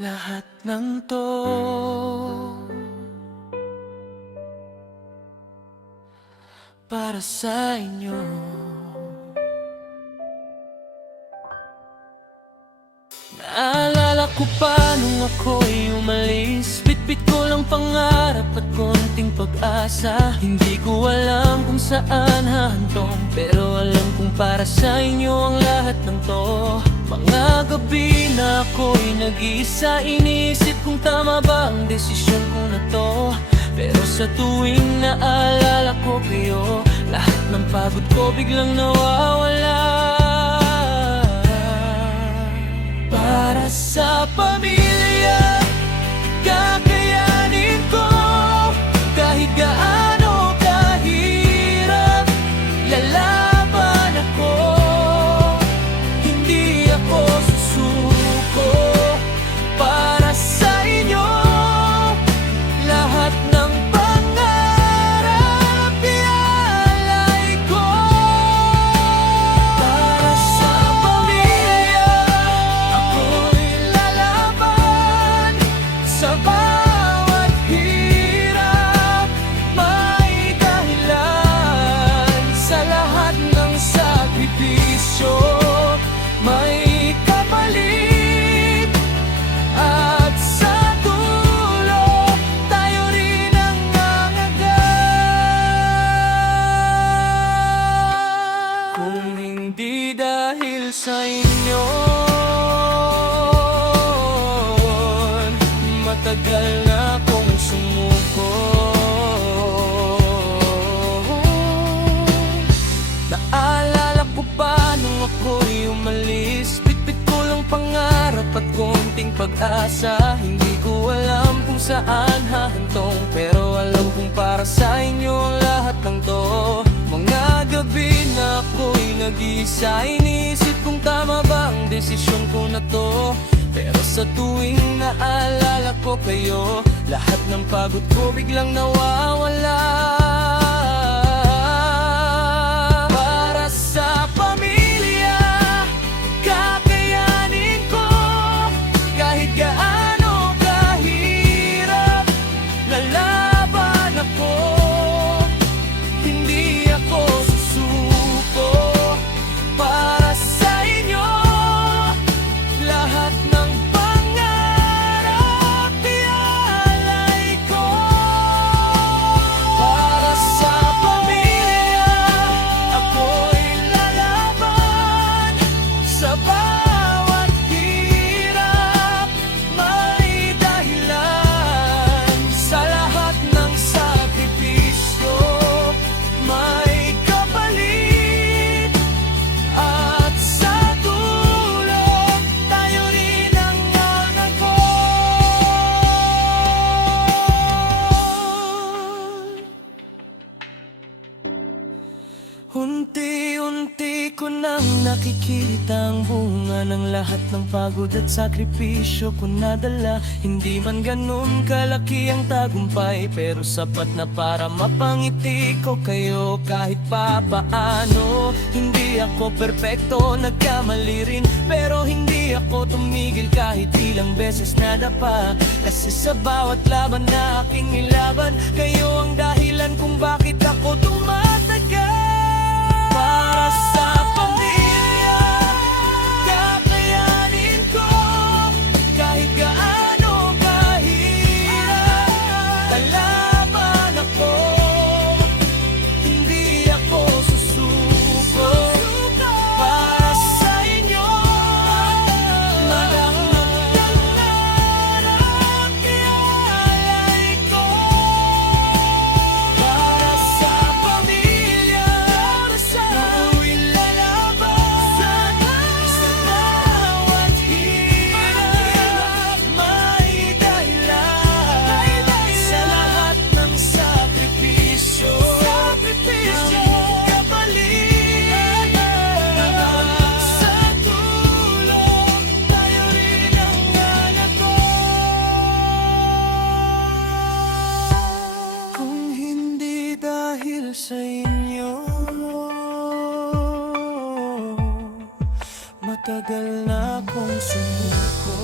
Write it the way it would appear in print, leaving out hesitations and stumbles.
Lahat ng to para sa inyo. Naalala ko pa nung ako'y umalis, bitbit ko lang pangarap at konting pag-asa. Hindi ko alam kung saan hahantong, pero alam kong para sa inyo ang lahat ng to. Mga gabi na ako'y nag-iisa, iniisip kung tama ba ang desisyon ko na to. Pero sa tuwing naalala ko kayo, lahat ng pagod ko biglang nawawala. Para sa pamilya, kakayanin ko kahit gaano kahirap. Lalaban ako, hindi ako susuko. Para sa inyo, lahat ng pangarap ialay ko. Para sa pamilya, ako'y lalaban. Sa bawat hirap, may dahilan. Sa lahat ng sakripisyo, may kapalit. At sa dulo, tayo rin ang aangat. Kung hindi dahil sa inyo, matagal na akong sumuko. Naalala ko pa nung ako'y umalis, bitbit ko lang pangarap at konting pag-asa. Hindi ko alam kung saan hahantong, pero alam kong para sa inyo ang lahat ng to. Mga gabi na ako'y nag-iisa, iniisip kung tama ba ang desisyon ko na to. Pero sa tuwing naalala ko kayo, lahat ng pagod ko biglang nawawala. Para sa pamilya, kakayanin ko kahit gaano kahirap. Lalaban ako, hindi ako susuko. Para sa inyo, lahat ng pangarap ialay ko. Para sa pamilya, ako'y lalaban. Sa bawat hirap, may dahilan. Sa lahat ng sakripisyo, may kapalit. At sa dulo, tayo rin ang aangat. Unti-unti ko nang nakikita ang bunga ng lahat ng pagod at sakripisyo ko nadala. Hindi man ganun kalaki ang tagumpay, pero sapat na para mapangiti ko kayo kahit pa paano. Hindi ako perpekto, nagkamali rin, pero hindi ako tumigil kahit ilang beses nadapa. Kasi sa bawat laban na aking ilaban, kayo ang dahilan kung bakit ako tumatagal. Para sa pamilya, kakayanin ko kahit gaano kahirap. Lalaban ako, hindi ako susuko. Para sa inyo, lahat ng pangarap ialay ko. Para sa pamilya, ako'y lalaban. Sa bawat hirap, may dahilan. Sa lahat ng sakripisyo, may kapalit. Sa dulo, tayo rin ang aangat ko. Kung hindi dahil sa inyo, matagal na akong sumuko.